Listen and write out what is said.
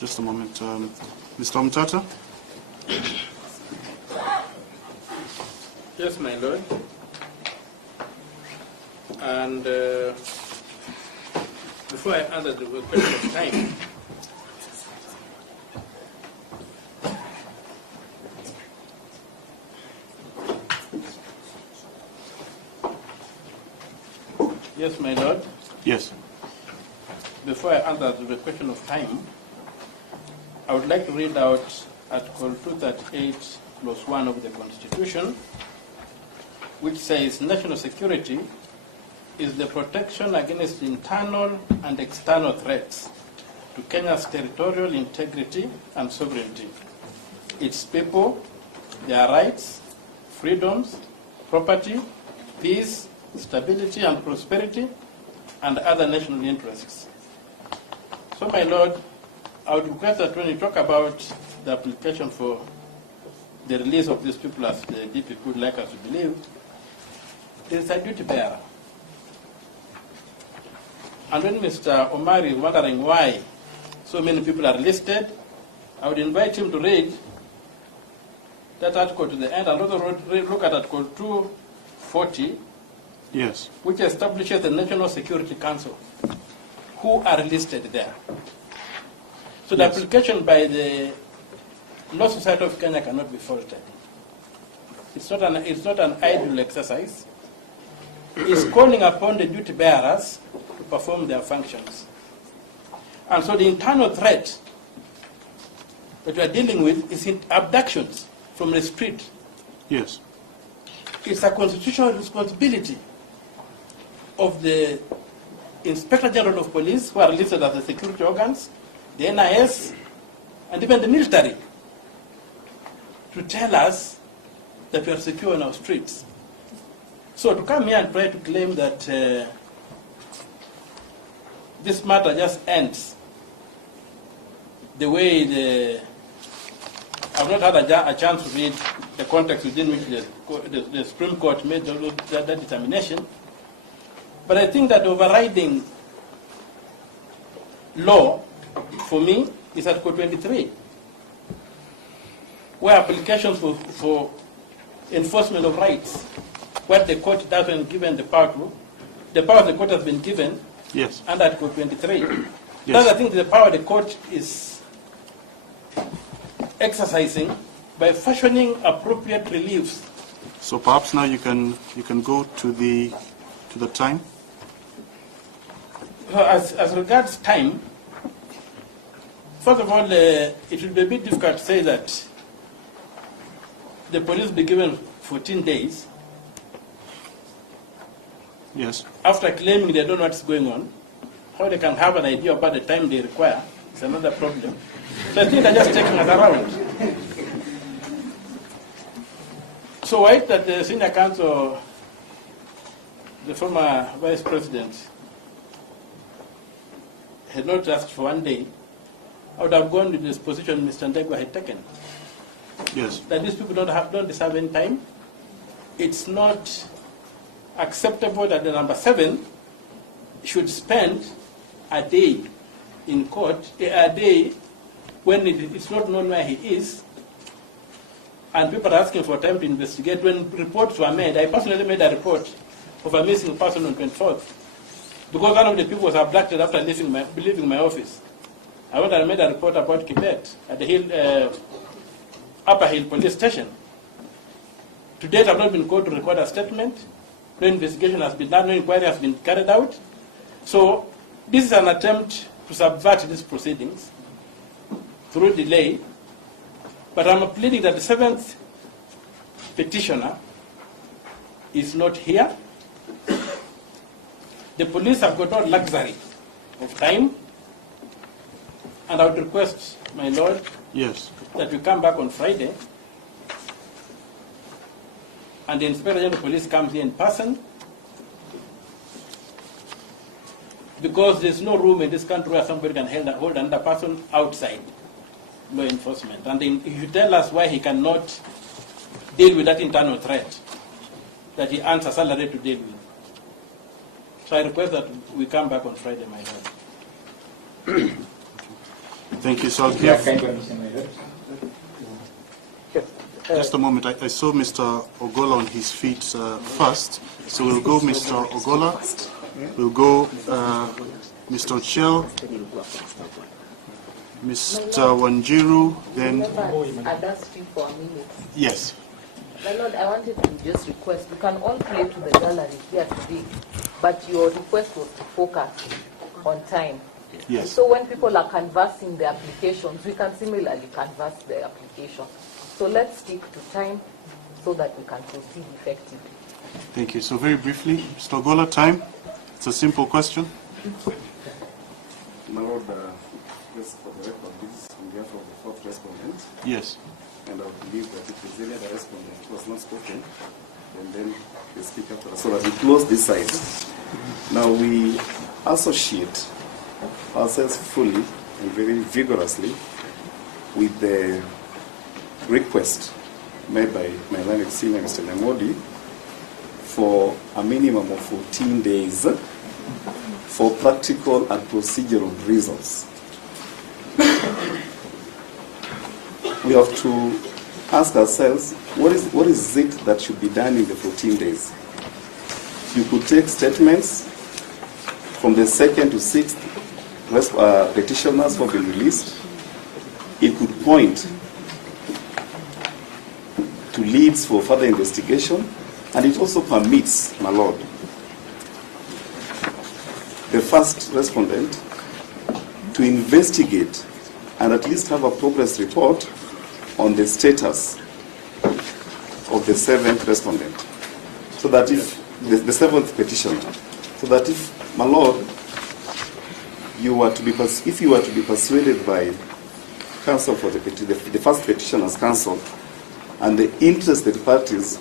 Just a moment. Mr. Omtata? Yes, my lord. And before I answer the question of time, yes, my lord. Yes. Before I answer the question of time, I would like to read out Article 238, Clause 1 of the Constitution, which says national security is the protection against internal and external threats to Kenya's territorial integrity and sovereignty, its people, their rights, freedoms, property, peace, stability and prosperity, and other national interests. So, my lord, I would request that when you talk about the application for the release of these people, as the DPP would like us to believe, there is a duty bearer. And when Mr. Omar is wondering why so many people are listed, I would invite him to read that article to the end and also look at Article 240, Yes. which establishes the National Security Council, who are listed there. So the application by the Law Society of Kenya cannot be faulted. It's not an idle exercise. It's calling upon the duty bearers to perform their functions. And so the internal threat that we are dealing with is in abductions from the street. Yes. It's a constitutional responsibility of the Inspector General of Police, who are listed as the security organs, the NIS, and even the military, to tell us that we are secure on our streets. So to come here and try to claim that this matter just ends the way I've not had a chance to read the context within which the Supreme Court made that determination, but I think that overriding law, for me, is Article 23, where applications for enforcement of rights, what the court doesn't given the power to, the power the court has been given, Yes. under Article 23. Yes. That's, I think, the power the court is exercising by fashioning appropriate reliefs. So perhaps now you can go to the time. As regards time, first of all, it will be a bit difficult to say that the police will be given 14 days Yes. after claiming they don't know what's going on. How they can have an idea about the time they require is another problem. So I think they're just taking us around. So why that the senior counsel, the former vice president, had not asked for 1 day, I would have gone with this position Mr. Ndegwa had taken. Yes. That these people don't deserve any time. It's not acceptable that the number 7 should spend a day in court, a day when it's not known where he is, and people are asking for time to investigate. When reports were made, I personally made a report of a missing person on 24th, because one of the people was abducted after leaving my office. I went and made a report about Kibet at the Upper Hill Police Station. To date, I've not been called to record a statement. No investigation has been done, no inquiry has been carried out. So this is an attempt to subvert these proceedings through delay. But I'm pleading that the 7th petitioner is not here. The police have got no luxury of time. And I would request, my lord, Yes. that we come back on Friday and the Inspector General of Police comes here in person, because there's no room in this country where somebody can hold another person outside law enforcement. And he should tell us why he cannot deal with that internal threat that he earns a salary to deal with. So I request that we come back on Friday, my lord. Thank you. So I'll Yeah, give... kind of understand my doubt. Just a moment. I saw Mr. Ogola on his feet first. So we'll go Mr. Ogola. We'll go Mr. Ochel, Mr. Wanjiru, then... I'd ask you for a minute. Yes. My Lord, I wanted to just request, we can all play to the gallery here today, but your request was to focus on time. Yes. So when people are canvassing the applications, we can similarly canvass the application. So let's stick to time so that we can proceed effectively. Thank you. So very briefly, Mr. Ogola, time. It's a simple question. My Lord, just for the record, this is on behalf of the fourth respondent, Yes. and I believe that if there's any other respondent who has not spoken, then they speak after us. So that we close this side. Now we associate ourselves fully and very vigorously with the request made by my learned senior, Mr. Lemodi, for a minimum of 14 days for practical and procedural reasons. We have to ask ourselves, what is it that should be done in the 14 days? You could take statements from the 2nd to 6th petitioners who have been released. It could point to leads for further investigation, and it also permits, my Lord, the first respondent to investigate and at least have a progress report on the status of the 7th respondent, so that if the 7th petitioner, so that if, my Lord, if you were to be persuaded by counsel for the first petitioner's counsel and the interested parties